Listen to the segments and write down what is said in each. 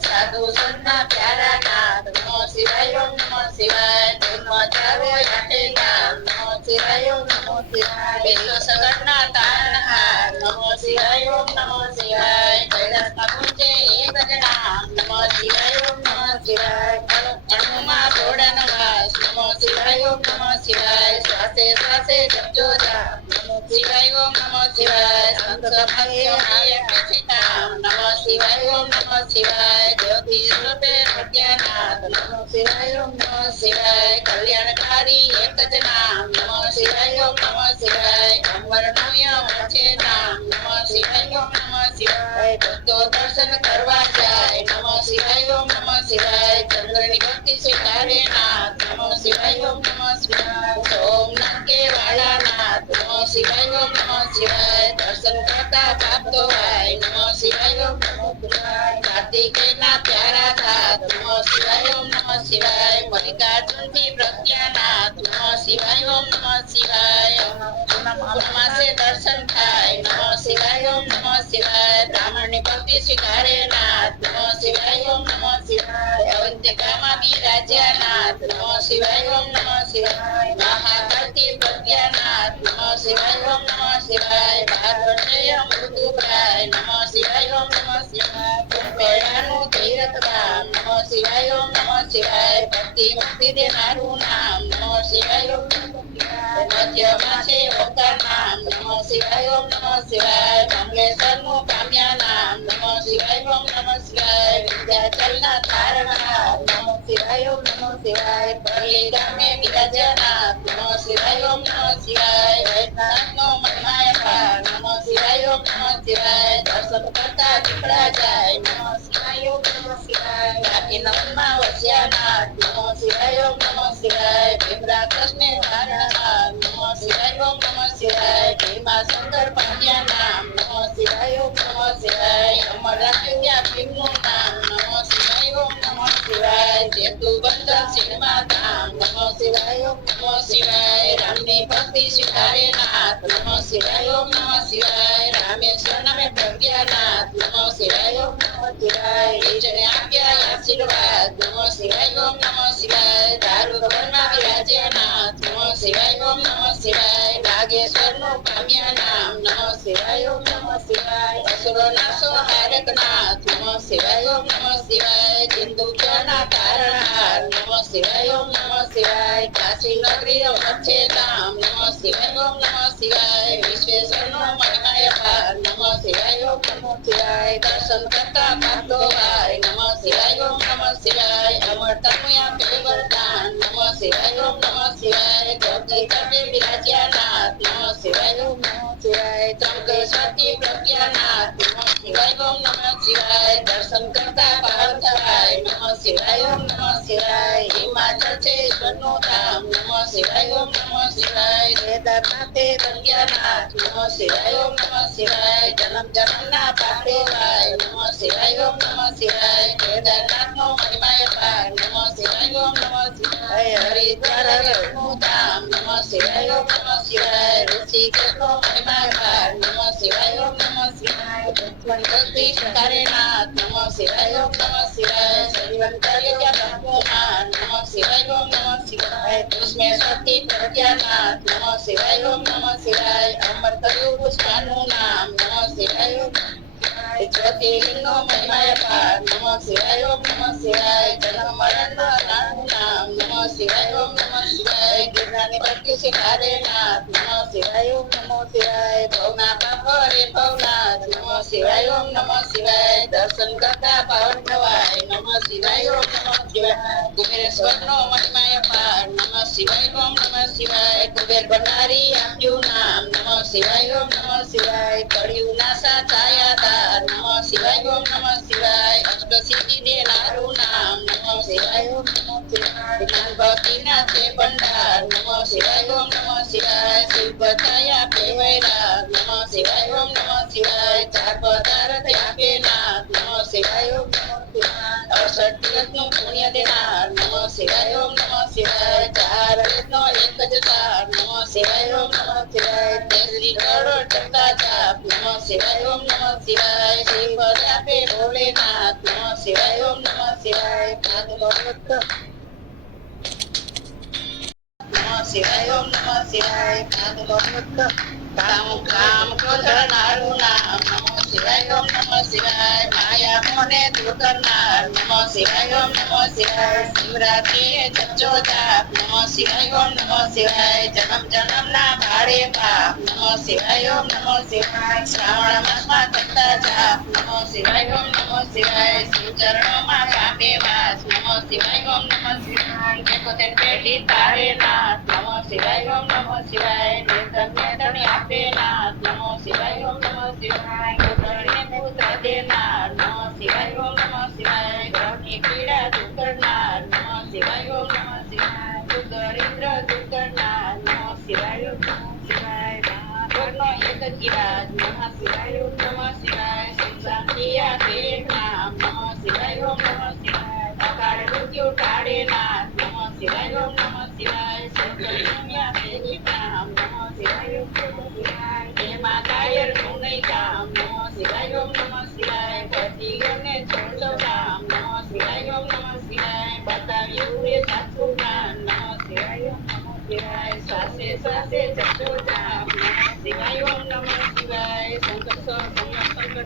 સાધુ સંતના પ્યારા નાથ નમઃ શિવાય ઓમ નમઃ શિવાય ધર્મચારો યાતે નામ નમઃ શિવાય ઓમ નમઃ શિવાય વિશ્વ સગતના તારણહાર નમઃ શિવાય ઓમ નમઃ શિવાય કૈલાસના એક જ નામ નમઃ શિવાય ઓમ નમઃ શિવાય અમરનું વચ્ચે નામ નમઃ શિવાય શિવાય ભક્તો દર્શન કરવા જાય નમઃ શિવાય ઓમ નમઃ શિવાય ચંદ્રની ભક્તિ સ્વીકારે નમઃ કરતા પાપ ધોવાય નમઃ શિવાય ઓમ નમઃ શિવાય કાર્તિકેયના પ્યારા થાત નમઃ શિવાય ઓમ નમઃ શિવાય મલ્લિકાર્જુનથી પ્રજ્ઞાનાથ નમઃ શિવાય ઓમ નમઃ શિવાય માસે દર્શન થાય નમઃ શિવાય ઓમ નમઃ શિવાય બ્રાહ્મણની ભક્તિ સ્વીકારે નાથ નમઃ શિવાય ઓમ નમઃ શિવાય અવંતિકામાં બિરાજ્યા નાથ નમઃ શિવાય ઓમ નમઃ શિવાય મહાકાળથી પ્રજ્ઞાનાથ નમઃ શિવાય ઓમ નમઃ શિવાય ભારવર્ષય મેળાનું તીરથ ધામ નમઃ શિવાય ઓમ નમઃ શિવાય ભક્તિ મુક્તિ દેનારું નામ નમઃ શિવાય ઓમ નમઃ શિવાય મધ્યમાં છે ઓમકાર નામ નમઃ શિવાય ઓમ નમઃ શિવાય મંગલેશ્વરનું કામ્યા નામ નમઃ શિવાય ઓમ નમઃ શિવાય વિદ્યાચલના તારણહાર નમઃ શિવાય ઓમ નમઃ શિવાય પરલી ગામે બિરાજ્યાનાથ નમઃ શિવાય ઓમ નમઃ શિવાય વૈદ્યનાથનો મહિમાય પાર નમઃ શિવાય ઓમ નમઃ શિવાય દર્શન કરતા દીપડા જાય નમઃ શિવાય ઓમ નમઃ શિવાય બાકી નમમાં વસ્યાનાથ નમઃ શિવાય ઓમ નમઃ શિવાય ભીમરા કૃષ્ણ તારણહાર નમઃ શિવાય ઓમ નમઃ શિવાય ભીમા શંકર પાંડ્યા નામ નમઃ શિવાય ઓમ નમઃ શિવાય અમર રાખ્યું ત્યાં ભીમનું નામ નમઃ શિવાય ઓમ નમઃ શિવાય જેતુ બંધન સિંહમાં ધામ નમઃ શિવાય ઓમ નમઃ શિવાય રામની ભક્તિ સ્વીકારે નાથ નમઃ શિવાય ઓમ નમઃ શિવાય રામેશ્વર નામે પ્રજ્ઞાનાથ નમઃ શિવાય ઓમ નમઃ શિવાય ઈજને આપ્યા આશીર્વાદ નમઃ શિવાય ઓમ નમઃ શિવાય દારૂ ઘરમાં વિરાજ્યનાથ નમઃ શિવાય ઓમ નમઃ શિવાય નાગેશ્વરનું કામ્યા નામ નમઃ શિવાય ઓમ નમઃ શિવાય અસુરો નાશો હારક નાથ નમઃ શિવાય ઓમ નમઃ શિવાય સિંધુક્યના તારણહાર નમઃ શિવાય ઓમ નમઃ શિવાય કાશી નગરી વચ્ચે ધામ નમઃ શિવાય ઓમ નમઃ શિવાય વિશ્વેશ્વરનો મહિમાય પાર નમઃ શિવાય ઓમ નમઃ શિવાય દર્શન કરતા પાપ ધોવાય નમઃ શિવાય ઓમ નમઃ શિવાય અમર તનયા પેવરદાન નમઃ શિવાય ઓમ નમઃ શિવાય જ્યોતિ તપે બિરાજ્યાનાથ નમઃ શિવાય ઓમ નમઃ શિવાય ત્રંબકેશ્વરથી પ્રજ્ઞાનાથ નમઃ શિવાય ઓમ નમઃ શિવાય દર્શન કરતા Shivaya, Om Namah Shivaya. Kedarnate Dandyanath, Namo Shivaya, Om Namah Shivaya. Janam Janamna Patevaya, Namo Shivaya, Om Namah Shivaya. Kedarnath No Manimayapa, Namo Shivaya, Om Namah Shivaya. Haridwara Raghunam, Namo Shivaya, Om Namah Shivaya. Rishikesh No Manimayapa, શિવાય લક્ષ્મણ ભક્તિ શિકારે નાથ નમઃ શિવાય ઓમ નમઃ શિવાય શરીવન કર્યા ભગવાન નમઃ શિવાય ઓમ નમઃ શિવાય પુષ્મેશ્વરથી પ્રજ્ઞાનાથ નમઃ શિવાય ઓમ નમઃ શિવાય અમર કર્યું પુષ્પાનું નામ નમઃ શિવાય ઓમ જ્યોતિર્લિંગનો મહિમાય પાર નમઃ શિવાય ઓમ નમઃ શિવાય જન્મ મરણનો નાનું નામ નમઃ શિવાય ઓમ નમઃ શિવાય ગિરનારની ભક્તિ શિખારે નાથ નમઃ શિવાય ઓમ નમઃ શિવાય ભવના પાપો રે ભવનાથ નમઃ શિવાય ઓમ નમઃ શિવાય દર્શન કરતા પાવન થવાય નમઃ શિવાય ઓમ નમઃ શિવાય કુબેરેશ્વરનો મહિમાય પાર શિવાય ઓમ નમઃ શિવાય કુબેર ભંડારી આપ્યું નામ નમઃ શિવાય ઓમ નમઃ શિવાય કળિયું નાસા છાયા તાર નમઃ શિવાય ઓમ નમઃ શિવાય અષ્ટ સિદ્ધિ દેનારું નામ નમઃ શિવાય ઓમ નમઃ શિવાય જ્ઞાન ભક્તિના છે ભંડાર નમઃ શિવાય ઓમ નમઃ શિવાય શિવ છાયા પેવૈરા નમઃ શિવાય ઓમ નમઃ શિવાય ચાર પદાર્થ આપે નાથ નમઃ શિવાય ઓમ નમઃ અડસઠ તીર્થનું પુણ્ય દેનાર નમઃ શિવાય ઓમ નમઃ શિવાય ચાર વેદનો એક જ સાર નમઃ શિવાય ઓમ નમઃ શિવાય તેત્રી કરોડ ટકા જાપ નમઃ શિવાય ઓમ નમઃ શિવાય શિવ જાપે ભોલેનાથ નમઃ શિવાય ઓમ નમઃ શિવાય નાથ ભગવત નમઃ શિવાય ઓમ નમઃ શિવાય કામ કામ ક્રોધનારું નામ નમઃ શિવાય ઓમ નમઃ શિવાય માયા મોને દૂર કરનાર નમઃ શિવાય ઓમ નમઃ શિવાય શિવરાત્રિએ જપજો જાપ નમઃ શિવાય ઓમ નમઃ શિવાય જન્મ જન્મના ભાડે પાપ નમઃ શિવાય ઓમ નમઃ શિવાય શ્રાવણ માસમાં થતા નમઃ શિવાય ઓમ નમો શિવાય શિવ ચરણોમાં પાપે વાસ નમો શિવાય ઓમ નમો શિવાય એકોતેર પેઢી તારે નાથ નમઃ શિવાય ઓમ નમઃ શિવાય નિર્ધન વેદને આપે નાથ નમઃ શિવાય ઓમ નમઃ શિવાય પુત્રને પુત્ર દેનાર નમઃ શિવાય ઓમ શ્વાસે શ્વાસે જપજો જાપ નમઃ શિવાય ઓમ નમઃ શિવાય શંકર સ શંકર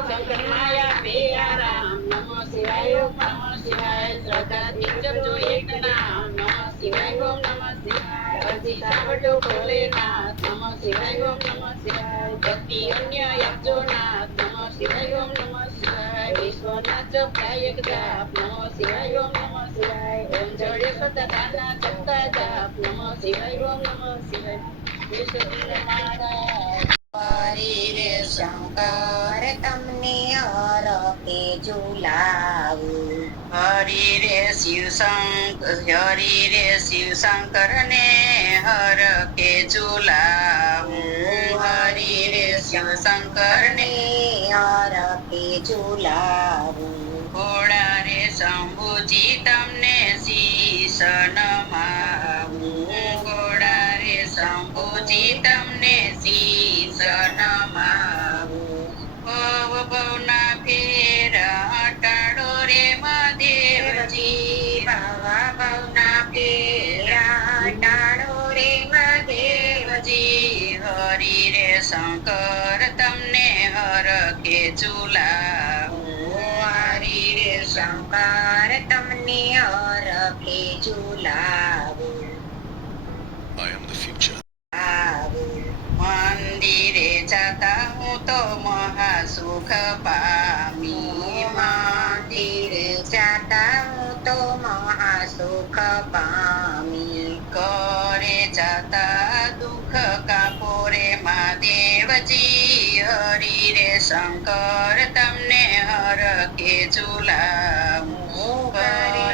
શંકર માયા પે આરામ નમઃ શિવાય ઓમ નમઃ શિવાય શ્રદ્ધાથી જપજો એક નામ નમઃ શિવાય ઓમ નમઃ શિવાય અરજી સાવટો ભોલેનાથ નમઃ શિવાય ઓમ નમઃ શિવાય ભક્તિ અન્ય આપજો નાથ નમઃ શિવાય ઓમ નમઃ શિવાય જડે સદા દાના જપતા જાપ નમઃ શિવાય ઓમ નમઃ શિવાય વિશ્વજીત મહારાજ હરી રે શંકર તમને હરકે ઝુલાવું હરિ રે શિવ શંકર હરિ રે શિવ શંકર ને હર કે ઝુલાવું હરિ રે શિવ શંકર ને હરકે ઝુલાવું ઘોડા રે શંભુજી તમને શીશ નમાવું ઘોડા રે શંભુજી તમને શીશ નમાવું ભવ ભવના ફેર હટાડો રે મહાદેવજી. બાવા ભવના પેરા ટાળો રે મહાદેવજી. હરિ રે શંકર તમને હર કે ચૂલા હરી રે શંકર તમને ઝુલાવું I am the future. આવું મંદિરે જતા હું તો મહાસુખ પામી મંદિરે જાતા હું તો મહાસુખ પામી કરે જતા દુઃખ કાપો રે મહાદેવજી હરિ રે શંકર તમને હર કે ઝુલાવું કરે જતા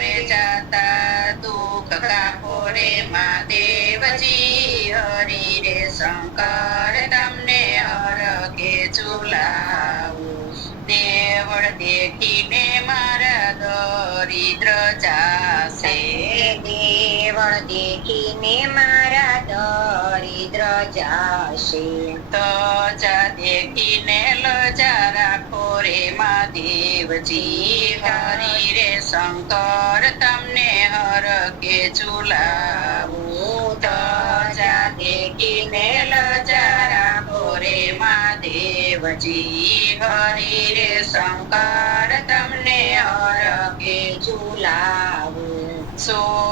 કાપો રે મહાદેવજી હરિ રે શંકર તમને હર કે ઝુલાવું દેવળ દેખીને મારા દરિદ્ર જાશે દેવળ દેખીને મારા દરિદ્ર જાશે. તજા દેખીને લજા રાખો રે મહાદેવજી. હરી રે શંકર તમને હર કે ચુલાવું તો જા દેખીને લજા રાખો રે મહાદેવજી. હરિ રે શંકર તમને હર કે ઝુલાવું. સોમે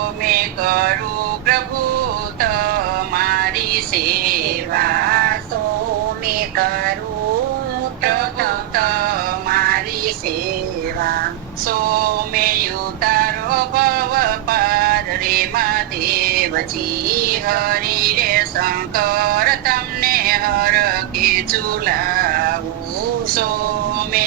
મહાદેવજી હરી રે શંકર તમને હર કે ઝુલાવું. સોમે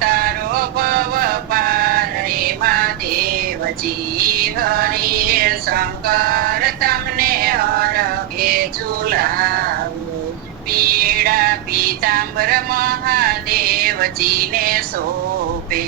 તારો ભવ પાર રે મહાદેવજી હરી રે શંકર તમને હર કે ઝુલાવું. પીડા પીતાંબર મહાદેવજીને સોપે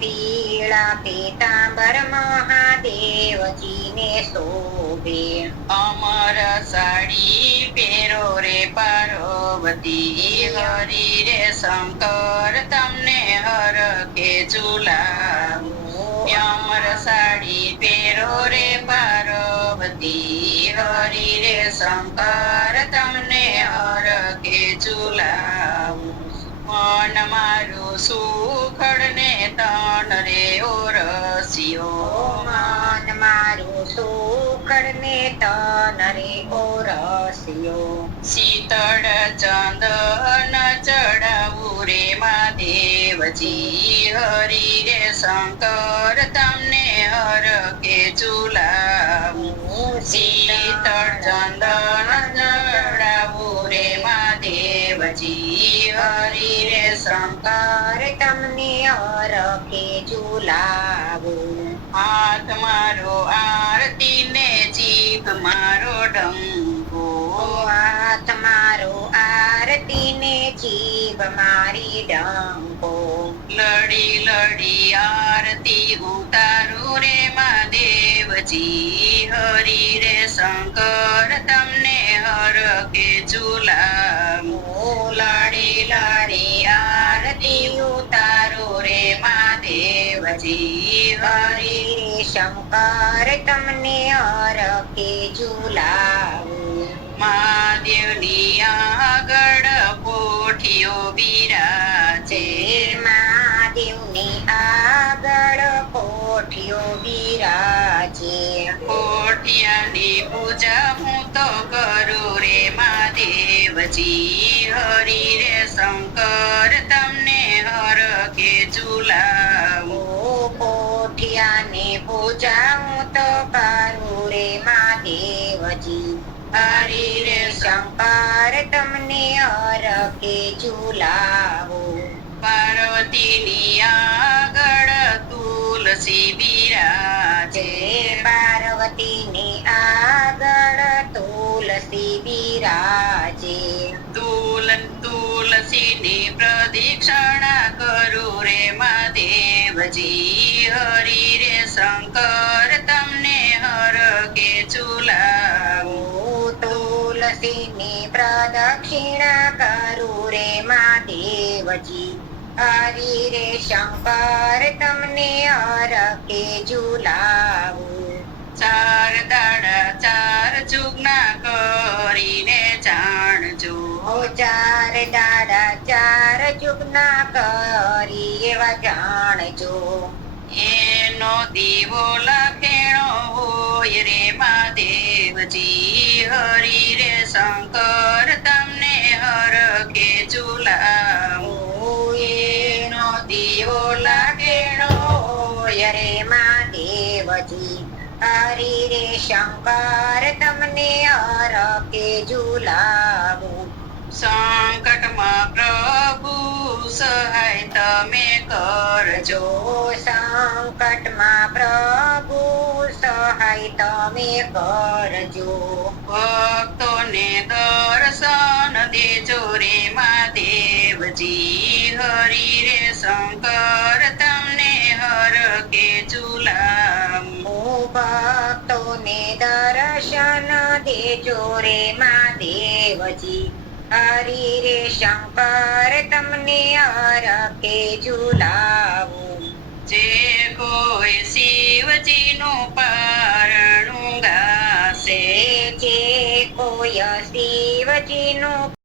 પીળા પીતાંબર મહાદેવજીને શોભે. અમર સાડી પેરો રે પાર્વતી, હરી રે શંકર, તમને હર કે ઝુલાવું અમર સાડી પેરો રે પાર્વતી, હરી રે શંકર, તમને હર કે ઝુલાવું મન મારું સુખડ ને તન રે ઓરસિયો. મન મારું સુખડ ને તન રે ઓરસ્યો. શીતળ ચંદન ચડાવું રે મહાદેવજી હરિ રે શંકર તમને હર કે ઝુલાવું. શીતળ ચંદન ચડાવું રે મહાદેવજી હરી શંકર તમને અરખે ઝુલાવો. હાથ મારો આરતી ને જીભ મારો ડંગો હાથ મારો આરતી ને જીભ મારી ડંગો લડી લડી આરતી ઉતારું રે મહાદેવજી હરિ રે શંકર તમને હર કે ઝુલાવું લાડી લાડી હરિ હરે શંકર તમને અરખે ઝુલાવો. મહાદેવની આગળ કોઠીઓ બિરાજે. મહાદેવની આગળ કોઠીઓ બિરાજે. કોઠિયાની પૂજા હું તો કરું રે મહાદેવજી. હરિ રે શંકર તમને શંકર તમને અરખે ઝુલાવો. પાર્વતીની આગળ તુલસી બિરાજે. પાર્વતીની આગળ તુલસી બિરાજે. તુલન તુલસીની પ્રદક્ષિણા કરું રે મહાદેવજી. હરિ રે શંકર તમને હર કે ઝુલાવું તુલસીની પ્રદક્ષિણા કરું રે મહાદેવજી હરી રે શંકર તમને અરકે ઝુલાવું ચાર દાડા ચાર જુગના કરીને જાણજો ચાર દાડા ચાર જુગના કરી એવા જાણજો એનો દીવો લખેણો હોય રે મહાદેવજી, હરિ રે શંકર, તમને હર કે ઝુલાવું દીવો લાગેણો હોય રે મહાદેવજી, હરિ રે શંકર, તમને હર કે ઝુલાવો સંકટમાં પ્રભુ સહાય તમે કરજો. સંકટમાં પ્રભુ સહાય તમે કરજો ભક્તોને દર્શન દેજો રે મહાદેવજી હરિ રે શંકર તમને હર કે ચુલા ભક્તોને દર્શન દેજો રે મહાદેવજી. હરિ રે શંકર તમને અરકે ઝુલાવું. જે કોઈ શિવજીનું પારણું ગાશે. જે કોઈ શિવજીનું